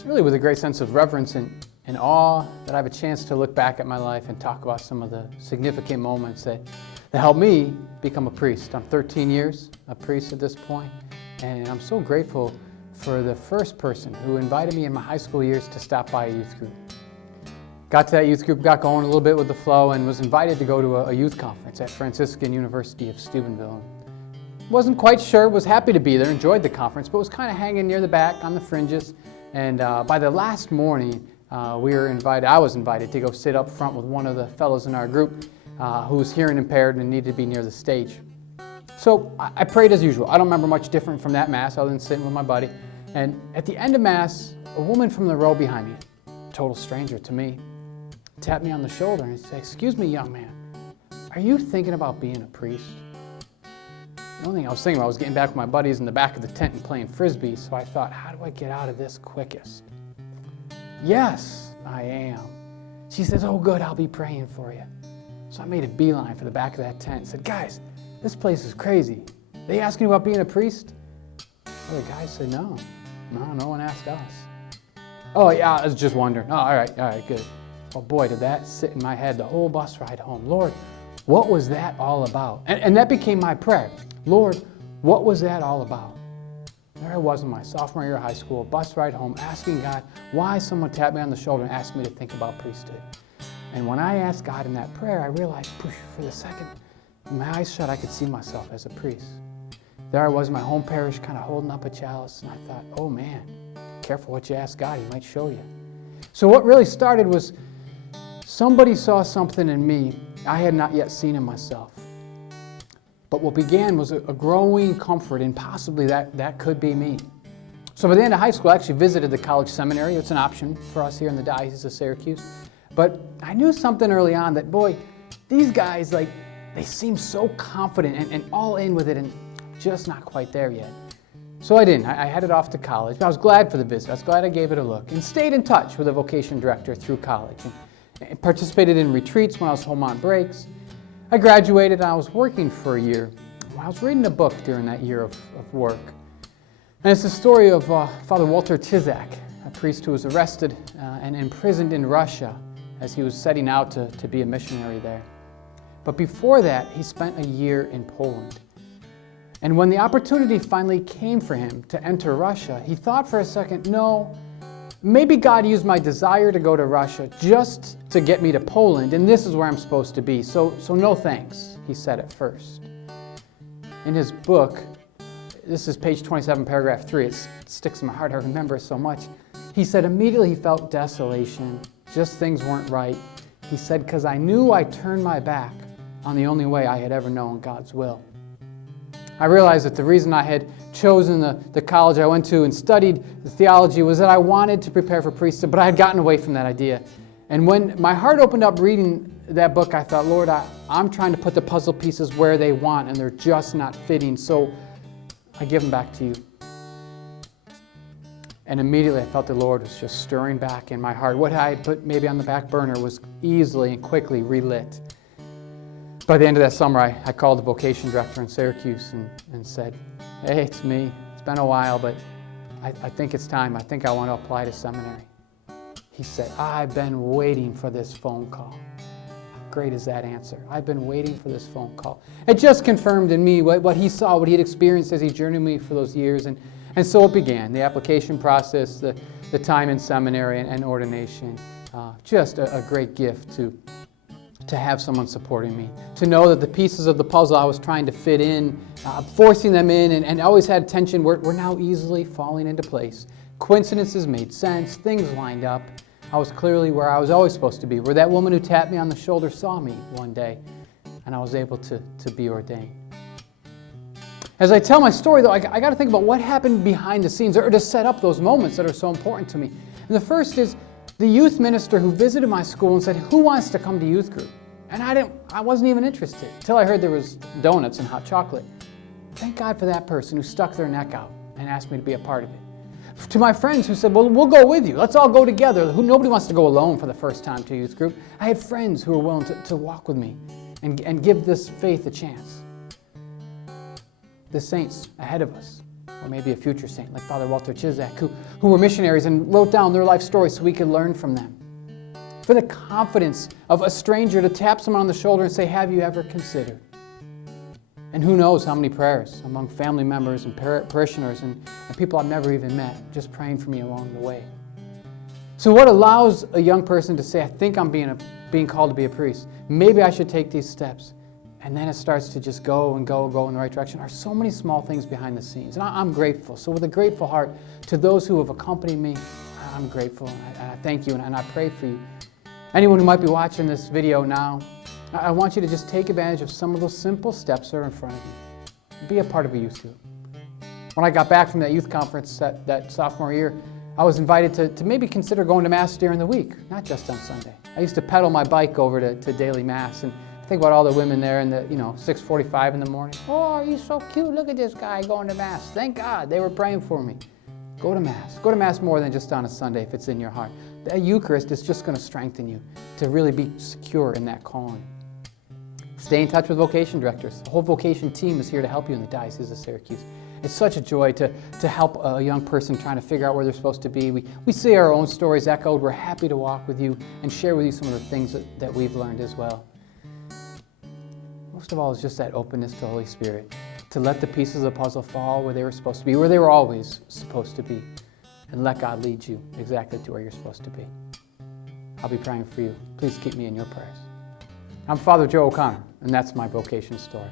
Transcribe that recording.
It's really with a great sense of reverence and awe that I have a chance to look back at my life and talk about some of the significant moments that helped me become a priest. I'm 13 years a priest at this point, and I'm so grateful for the first person who invited me in my high school years to stop by a youth group. Got to that youth group, got going a little bit with the flow, and was invited to go to a youth conference at Franciscan University of Steubenville. Wasn't quite sure, was happy to be there, enjoyed the conference, but was kind of hanging near the back on the fringes. And by the last morning, I was invited to go sit up front with one of the fellows in our group who was hearing impaired and needed to be near the stage. So I prayed as usual. I don't remember much different from that Mass other than sitting with my buddy. And at the end of Mass, a woman from the row behind me, total stranger to me, tapped me on the shoulder and said, "Excuse me, young man, are you thinking about being a priest?" The only thing I was thinking about was getting back with my buddies in the back of the tent and playing Frisbee, so I thought, how do I get out of this quickest? "Yes, I am." She says, "Oh, good, I'll be praying for you." So I made a beeline for the back of that tent and said, "Guys, this place is crazy. They asking you about being a priest?" Well, the guy said, No, no one asked us." "Oh, yeah, I was just wondering." "Oh, all right, good." Oh boy, did that sit in my head the whole bus ride home. Lord, what was that all about? And that became my prayer. Lord, what was that all about? There I was in my sophomore year of high school, bus ride home, asking God why someone tapped me on the shoulder and asked me to think about priesthood. And when I asked God in that prayer, I realized, for the second, with my eyes shut, I could see myself as a priest. There I was in my home parish, kind of holding up a chalice, and I thought, oh man, careful what you ask God, He might show you. So what really started was somebody saw something in me I had not yet seen in myself. But what began was a growing comfort in possibly that could be me. So by the end of high school, I actually visited the college seminary. It's an option for us here in the Diocese of Syracuse. But I knew something early on that, boy, these guys, they seem so confident and all in with it and just not quite there yet. So I didn't. I headed off to college. But I was glad for the visit. I was glad I gave it a look and stayed in touch with the vocation director through college and participated in retreats when I was home on breaks. I graduated and I was working for a year. I was reading a book during that year of work. And it's the story of Father Walter Tizak, a priest who was arrested and imprisoned in Russia as he was setting out to be a missionary there. But before that, he spent a year in Poland. And when the opportunity finally came for him to enter Russia, he thought for a second, no, maybe God used my desire to go to Russia just to get me to Poland, and this is where I'm supposed to be. So no thanks, he said at first. In his book, this is page 27, paragraph 3, it sticks in my heart, I remember it so much. He said immediately he felt desolation, just things weren't right. He said, because I knew I turned my back on the only way I had ever known God's will. I realized that the reason I had chosen the college I went to and studied the theology was that I wanted to prepare for priesthood, but I had gotten away from that idea. And when my heart opened up reading that book, I thought, Lord, I'm trying to put the puzzle pieces where they want, and they're just not fitting, so I give them back to you. And immediately I felt the Lord was just stirring back in my heart. What I had put maybe on the back burner was easily and quickly relit. By the end of that summer, I called the vocation director in Syracuse and said, hey, it's me. It's been a while, but I think it's time. I think I want to apply to seminary. He said, I've been waiting for this phone call. How great is that answer? I've been waiting for this phone call. It just confirmed in me what he saw, what he had experienced as he journeyed me for those years. And so it began, the application process, the time in seminary and ordination. Just a great gift to have someone supporting me, to know that the pieces of the puzzle I was trying to fit in, forcing them in, and always had tension, were now easily falling into place. Coincidences made sense, things lined up. I was clearly where I was always supposed to be, where that woman who tapped me on the shoulder saw me one day, and I was able to be ordained. As I tell my story, though, I got to think about what happened behind the scenes, or to set up those moments that are so important to me. And the first is the youth minister who visited my school and said, who wants to come to youth group? And I wasn't even interested until I heard there was donuts and hot chocolate. Thank God for that person who stuck their neck out and asked me to be a part of it. To my friends who said, well, we'll go with you. Let's all go together. Nobody wants to go alone for the first time to a youth group. I had friends who were willing to walk with me and give this faith a chance. The saints ahead of us or maybe a future saint like Father Walter Chizak, who were missionaries and wrote down their life story so we could learn from them. For the confidence of a stranger to tap someone on the shoulder and say, have you ever considered? And who knows how many prayers among family members and parishioners and people I've never even met, just praying for me along the way. So what allows a young person to say, I think I'm being called to be a priest. Maybe I should take these steps. And then it starts to just go in the right direction. Are so many small things behind the scenes. And I'm grateful. So with a grateful heart to those who have accompanied me, I'm grateful. And I thank you and I pray for you. Anyone who might be watching this video now, I want you to just take advantage of some of those simple steps that are in front of you. Be a part of a youth group. When I got back from that youth conference that sophomore year, I was invited to maybe consider going to Mass during the week, not just on Sunday. I used to pedal my bike over to daily Mass, and think about all the women there in the 6:45 in the morning. Oh, he's so cute. Look at this guy going to Mass. Thank God they were praying for me. Go to Mass. Go to Mass more than just on a Sunday if it's in your heart. The Eucharist is just going to strengthen you to really be secure in that calling. Stay in touch with vocation directors. The whole vocation team is here to help you in the Diocese of Syracuse. It's such a joy to help a young person trying to figure out where they're supposed to be. We see our own stories echoed. We're happy to walk with you and share with you some of the things that we've learned as well. Most of all is just that openness to the Holy Spirit, to let the pieces of the puzzle fall where they were supposed to be, where they were always supposed to be, and let God lead you exactly to where you're supposed to be. I'll be praying for you. Please keep me in your prayers. I'm Father Joe O'Connor, and that's my vocation story.